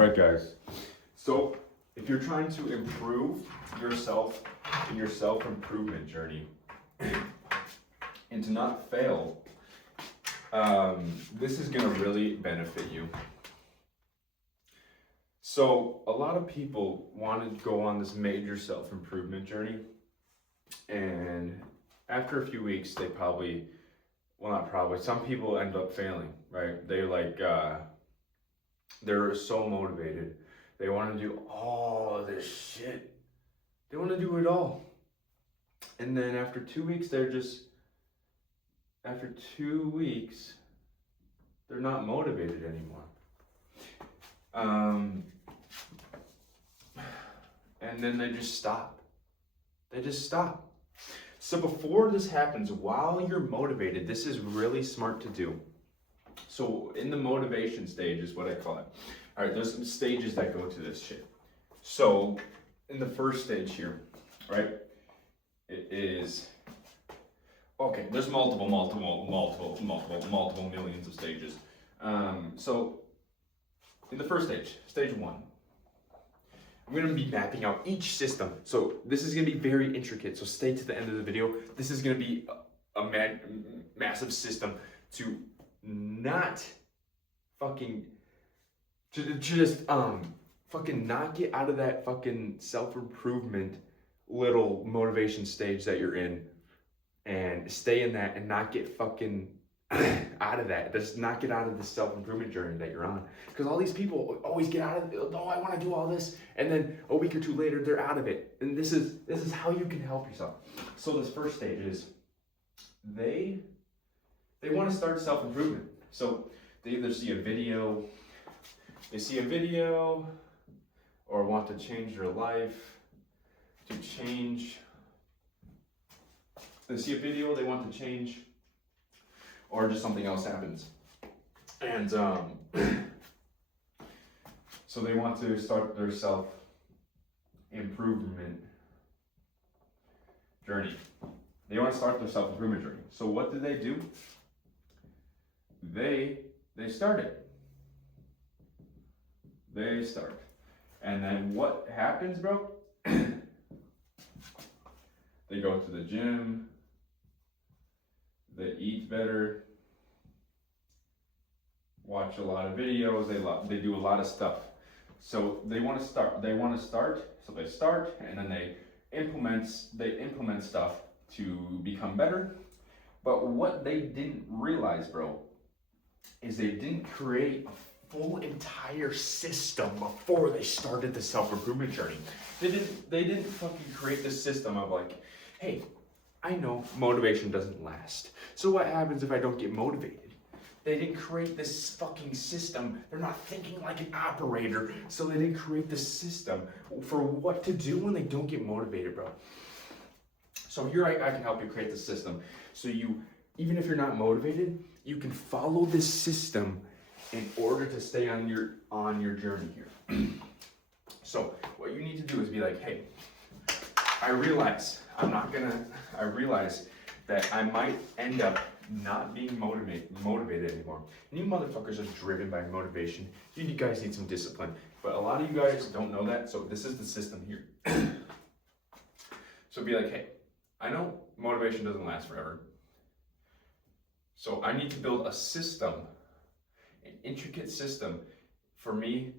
right, guys. So if you're trying to improve yourself in your self-improvement journey and to not fail, this is gonna really benefit you. So a lot of people want to go on this major self-improvement journey, and after a few weeks, they probably, well, not probably, some people end up failing, right? They're so motivated. They want to do all of this shit. They want to do it all. And then after 2 weeks, after 2 weeks, they're not motivated anymore. And then they just stop. They just stop. So before this happens, while you're motivated, this is really smart to do. So in the motivation stage is what I call it. All right, there's some stages that go to this shit. So in the first stage here, right, it is, okay, there's multiple millions of stages. So in the first stage, stage one, I'm gonna be mapping out each system. So this is gonna be very intricate, so stay to the end of the video. This is gonna be a massive system to not fucking, to just fucking not get out of that fucking self-improvement little motivation stage that you're in, and stay in that and not get fucking out of that. Just not get out of the self-improvement journey that you're on. Because all these people always get out of it. Oh, I want to do all this, and then a week or two later they're out of it. And this is how you can help yourself. So this first stage is they want to start self-improvement. So they either see a video, or want to change their life, to change. They see a video, they want to change, or just something else happens. And so they want to start their self-improvement journey. They want to start their self-improvement journey. So what do? They start it. They start. And then what happens, bro? They go to the gym, they eat better, watch a lot of videos, they do a lot of stuff. So they want to start, so they start, and then they implement stuff to become better. But what they didn't realize, bro, is they didn't create a full entire system before they started the self-improvement journey. They didn't fucking create this system of like, hey, I know motivation doesn't last. So what happens if I don't get motivated? They didn't create this fucking system. They're not thinking like an operator. So they didn't create this system for what to do when they don't get motivated, bro. So here I can help you create the system. So you, even if you're not motivated, you can follow this system in order to stay on your journey here. So what you need to do is be like, hey, I realize that I might end up not being motivated anymore. And you motherfuckers are driven by motivation. You guys need some discipline. But a lot of you guys don't know that, so this is the system here. So be like, hey, I know motivation doesn't last forever. So I need to build a system, an intricate system for me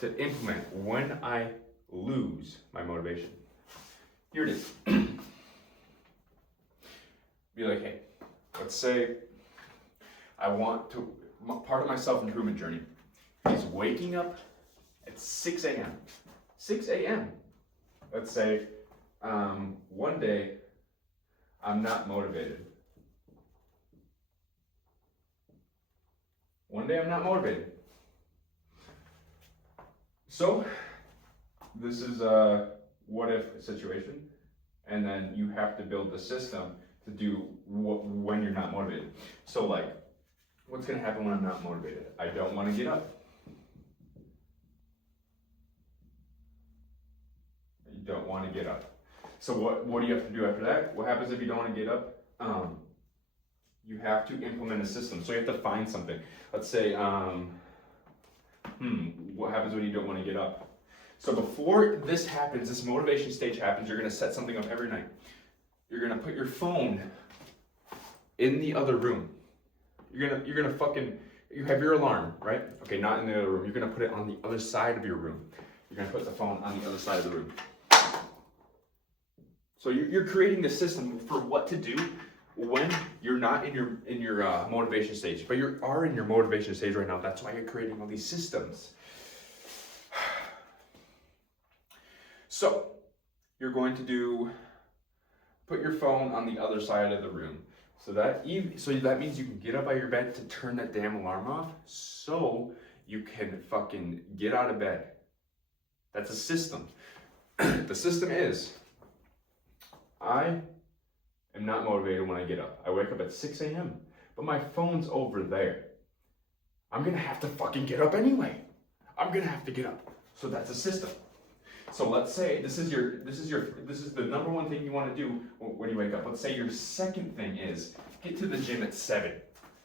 to implement when I lose my motivation. Here it is. Be like, hey, let's say I want to, part of my self-improvement journey is waking up at 6 a.m. 6 a.m. Let's say one day I'm not motivated. One day I'm not motivated. So this is a what if situation, and then you have to build the system to do when you're not motivated. So like, what's gonna happen when I'm not motivated? I don't wanna get up. You don't wanna get up. So what do you have to do after that? What happens if you don't wanna get up? You have to implement a system. So you have to find something. Let's say what happens when you don't want to get up? So before this happens, this motivation stage happens, you're going to set something up every night. You're going to put your phone in the other room. You're gonna fucking, you have your alarm, right? Okay, not in the other room. You're gonna put it on the other side of your room. You're gonna put the phone on the other side of the room. So you're creating the system for what to do when you're not in your motivation stage, but you are in your motivation stage right now. That's why you're creating all these systems. So you're going to put your phone on the other side of the room. So that means you can get up out of your bed to turn that damn alarm off so you can fucking get out of bed. That's a system. The system is, I am not motivated when I get up. I wake up at 6 a.m., but my phone's over there. I'm gonna have to fucking get up anyway. I'm gonna have to get up. So that's a system. So let's say this is the number one thing you want to do when you wake up. Let's say your second thing is get to the gym at 7.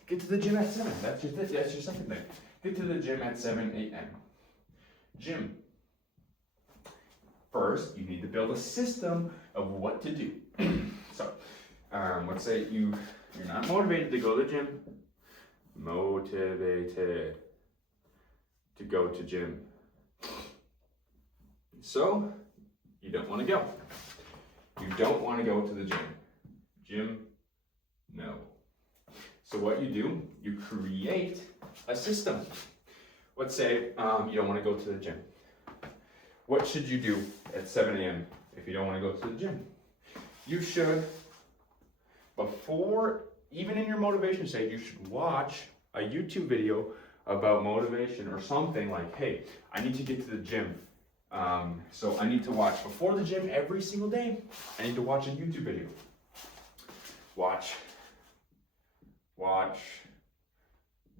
Get to the gym at 7. That's your second thing. Get to the gym at 7 a.m. Gym. First, you need to build a system of what to do. So, let's say you're not motivated to go to the gym. Motivated to go to gym. So, you don't want to go. You don't want to go to the gym. Gym, no. So what you do, you create a system. Let's say you don't want to go to the gym. What should you do at 7 a.m. if you don't want to go to the gym? You should, before, even in your motivation stage, you should watch a YouTube video about motivation or something like, hey, I need to get to the gym. So I need to watch before the gym every single day. I need to watch a YouTube video. Watch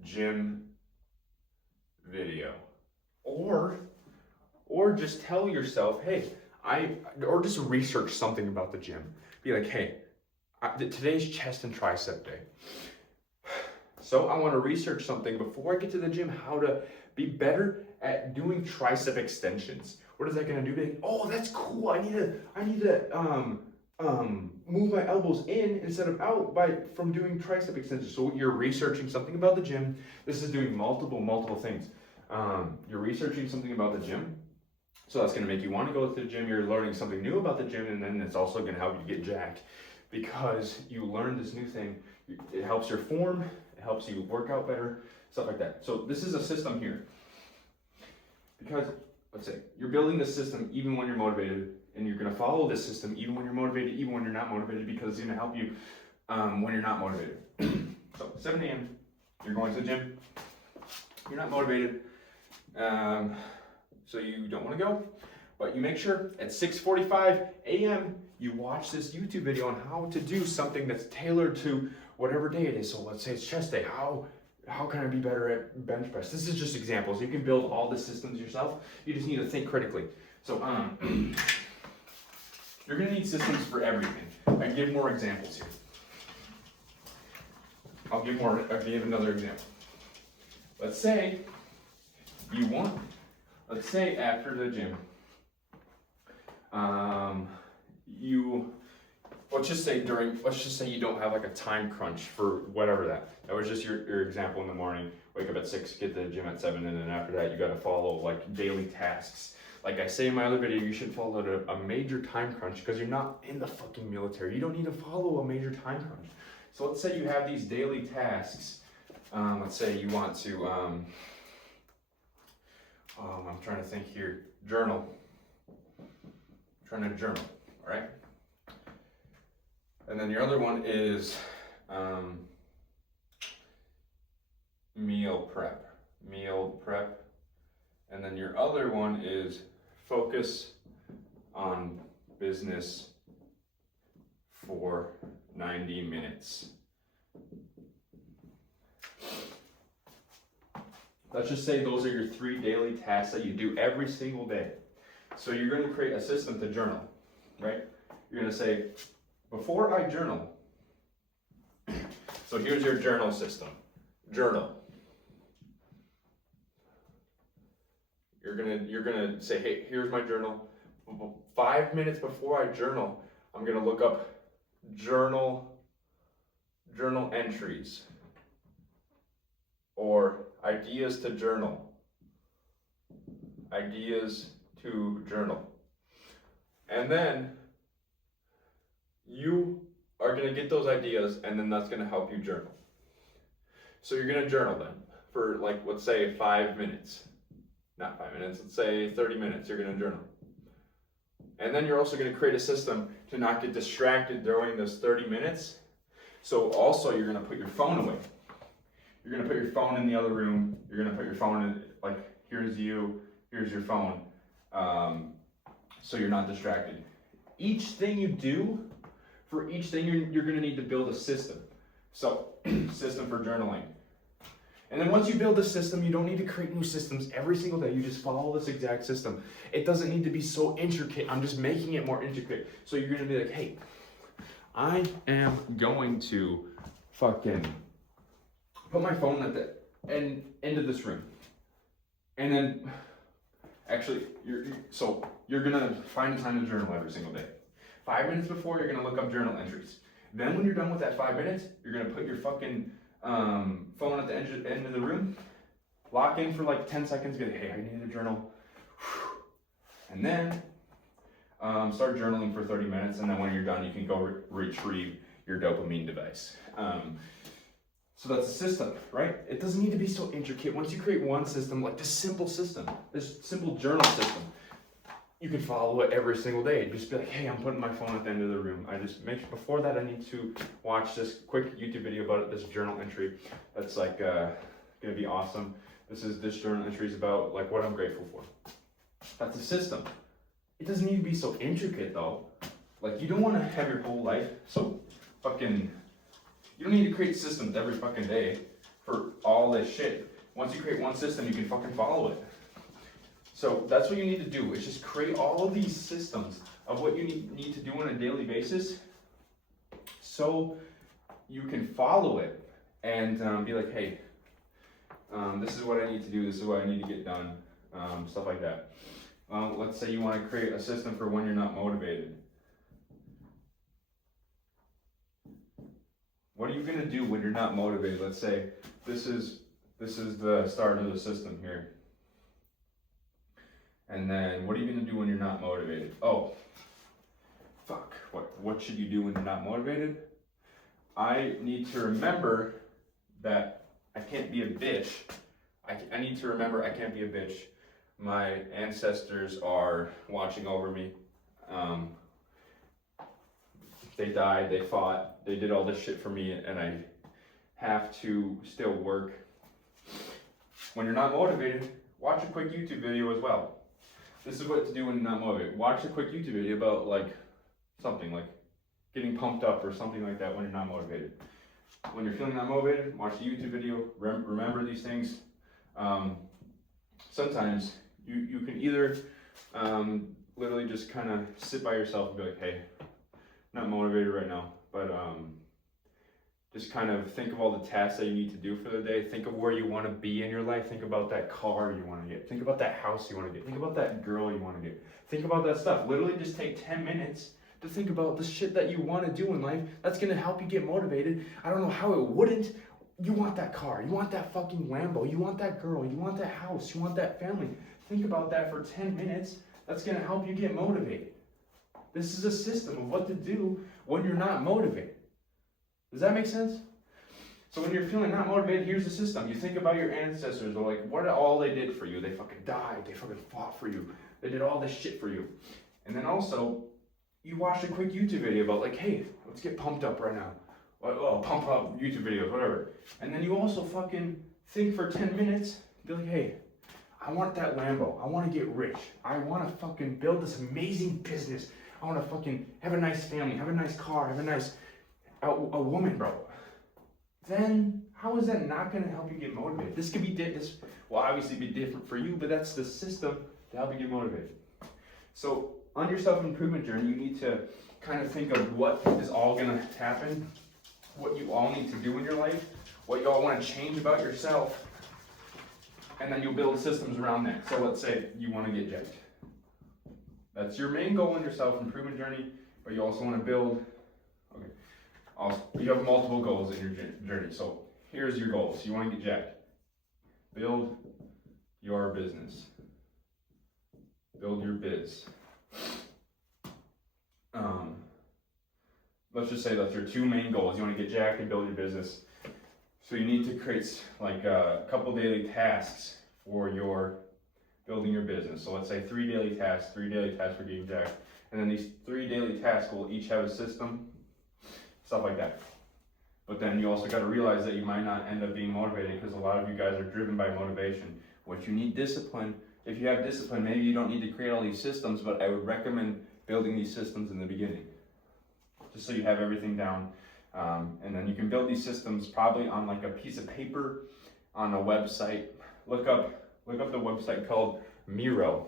gym video. Or just tell yourself, hey, or just research something about the gym. Be like, hey, today's chest and tricep day. So I want to research something before I get to the gym, how to be better at doing tricep extensions. What is that gonna do today? Oh, that's cool. I need to move my elbows in instead of out from doing tricep extensions. So you're researching something about the gym. This is doing multiple things. You're researching something about the gym. So that's gonna make you want to go to the gym. You're learning something new about the gym, and then it's also gonna help you get jacked because you learned this new thing. It helps your form. It helps you work out better, stuff like that. So this is a system here. Because, let's say, you're building this system even when you're motivated, and you're going to follow this system even when you're motivated, even when you're not motivated, because it's going to help you when you're not motivated. So, 7 a.m., you're going to the gym, you're not motivated, so you don't want to go, but you make sure at 6:45 a.m., you watch this YouTube video on how to do something that's tailored to whatever day it is. So let's say it's chest day. How can I be better at bench press? This is just examples. You can build all the systems yourself. You just need to think critically. So you're gonna need systems for everything. I give more examples here. I'll give another example. Let's say after the gym, let's just say you don't have like a time crunch for whatever that was just your example in the morning, wake up at 6, get to the gym at 7, and then after that you got to follow like daily tasks. Like I say in my other video, you should follow a major time crunch because you're not in the fucking military. You don't need to follow a major time crunch. So let's say you have these daily tasks. Let's say you want to, I'm trying to think here, journal. I'm trying to journal, all right? And then your other one is meal prep. And then your other one is focus on business for 90 minutes. Let's just say those are your 3 daily tasks that you do every single day. So you're going to create a system to journal, right? You're going to say, before I journal, so here's your journal system. Journal. You're gonna say, hey, here's my journal. 5 minutes before I journal, I'm gonna look up journal entries or ideas to journal. Ideas to journal. And then you are gonna get those ideas, and then that's gonna help you journal. So you're gonna journal them for, like, let's say 5 minutes. Not 5 minutes, let's say 30 minutes, you're gonna journal. And then you're also gonna create a system to not get distracted during those 30 minutes. So also you're gonna put your phone away. You're gonna put your phone in the other room. You're gonna put your phone in, like, here's you, here's your phone. So you're not distracted. Each thing you do, for each thing you're gonna need to build a system. So, system for journaling. And then once you build a system, you don't need to create new systems every single day. You just follow this exact system. It doesn't need to be so intricate. I'm just making it more intricate. So you're gonna be like, hey, I am going to fucking put my phone at the end of this room. And then, actually, you're gonna find a time to journal every single day. 5 minutes before, you're gonna look up journal entries. Then when you're done with that 5 minutes, you're gonna put your fucking phone at the end of the room, lock in for like 10 seconds, be like, hey, I need a journal. And then start journaling for 30 minutes, and then when you're done, you can go retrieve your dopamine device. So that's a system, right? It doesn't need to be so intricate. Once you create one system, like this simple system, this simple journal system, you can follow it every single day. Just be like, hey, I'm putting my phone at the end of the room. I just before that, I need to watch this quick YouTube video about it, this journal entry. That's like gonna be awesome. This journal entry is about like what I'm grateful for. That's a system. It doesn't need to be so intricate though. Like, you don't want to have your whole life so fucking. You don't need to create systems every fucking day for all this shit. Once you create one system, you can fucking follow it. So that's what you need to do, is just create all of these systems of what you need to do on a daily basis so you can follow it and be like, hey, this is what I need to do, this is what I need to get done, stuff like that. Let's say you want to create a system for when you're not motivated. What are you gonna do when you're not motivated? Let's say this is the start of the system here. And then what are you gonna do when you're not motivated? Oh, fuck, what should you do when you're not motivated? I need to remember that I can't be a bitch. I need to remember I can't be a bitch. My ancestors are watching over me. They died, they fought, they did all this shit for me, and I have to still work. When you're not motivated, watch a quick YouTube video as well. This is what to do when you're not motivated. Watch a quick YouTube video about like something like getting pumped up or something like that when you're not motivated. When you're feeling not motivated, watch the YouTube video, remember these things. Sometimes you can either literally just kind of sit by yourself and be like, hey, not motivated right now, but just kind of think of all the tasks that you need to do for the day. Think of where you want to be in your life. Think about that car you want to get. Think about that house you want to get. Think about that girl you want to get. Think about that stuff. Literally just take 10 minutes to think about the shit that you want to do in life. That's going to help you get motivated. I don't know how it wouldn't. You want that car. You want that fucking Lambo. You want that girl. You want that house. You want that family. Think about that for 10 minutes. That's going to help you get motivated. This is a system of what to do when you're not motivated. Does that make sense? So when you're feeling not motivated, here's the system. You think about your ancestors, or like, what all they did for you. They fucking died. They fucking fought for you. They did all this shit for you. And then also, you watch a quick YouTube video about like, hey, let's get pumped up right now. Oh, pump up YouTube videos, whatever. And then you also fucking think for 10 minutes, be like, hey, I want that Lambo. I want to get rich. I want to fucking build this amazing business. I want to fucking have a nice family, have a nice car, have a nice, a woman, bro. Then how is that not going to help you get motivated? This could be, this will obviously be different for you, but that's the system to help you get motivated. So on your self-improvement journey, you need to kind of think of what is all going to happen, what you all need to do in your life, what you all want to change about yourself. and then you'll build systems around that. So let's say you want to get jacked. That's your main goal in your self-improvement journey, but you also want to build, okay, also, you have multiple goals in your journey. So here's your goals. You want to get jacked. Build your business. Build your biz. Let's just say that's your two main goals. You want to get jacked and build your business. So you need to create like a couple daily tasks for your building your business. So let's say 3 daily tasks for getting jacked. And then these 3 daily tasks will each have a system, stuff like that. But then you also got to realize that you might not end up being motivated because a lot of you guys are driven by motivation. What you need discipline. If you have discipline, maybe you don't need to create all these systems, but I would recommend building these systems in the beginning. Just so you have everything down. And then you can build these systems probably on like a piece of paper, on a website. Look up the website called Miro.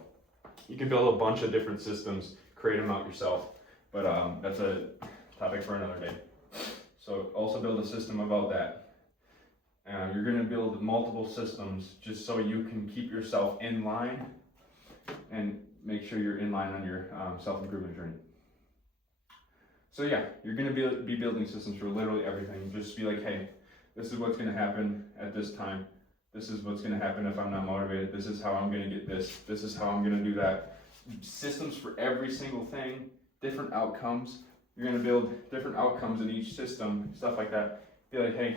You can build a bunch of different systems, create them out yourself, but that's a topic for another day. So also build a system about that. You're going to build multiple systems just so you can keep yourself in line and make sure you're in line on your self-improvement journey. So yeah, you're going to be building systems for literally everything. Just be like, hey, this is what's going to happen at this time. This is what's going to happen if I'm not motivated. This is how I'm going to get this. This is how I'm going to do that. Systems for every single thing, different outcomes. You're going to build different outcomes in each system, stuff like that. Be like, hey,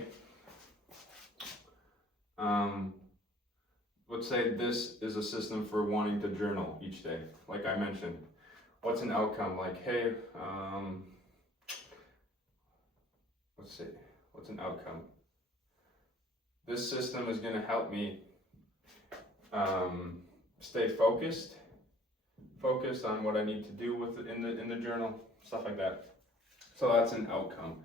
let's say this is a system for wanting to journal each day. Like I mentioned, what's an outcome? Like, hey, let's see, what's an outcome? This system is going to help me stay focused on what I need to do with it in the journal, stuff like that. So that's an outcome.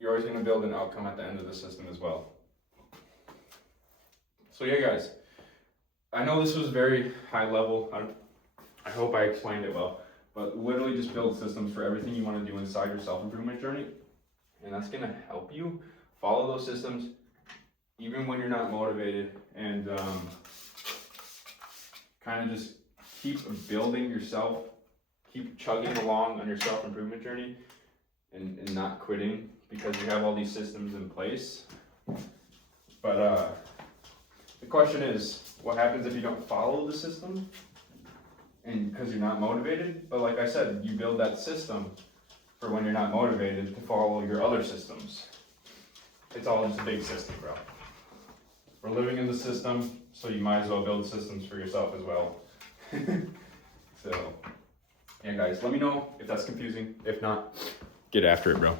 You're always going to build an outcome at the end of the system as well. So yeah, guys, I know this was very high level. I hope I explained it well, but literally just build systems for everything you want to do inside your self-improvement journey, and that's going to help you follow those systems even when you're not motivated, and kind of just keep building yourself, keep chugging along on your self-improvement journey, and not quitting because you have all these systems in place. But the question is, what happens if you don't follow the system and because you're not motivated? But like I said, you build that system for when you're not motivated to follow your other systems. It's all just a big system, bro. We're living in the system, so you might as well build systems for yourself as well. So, yeah guys, let me know if that's confusing. If not, get after it, bro.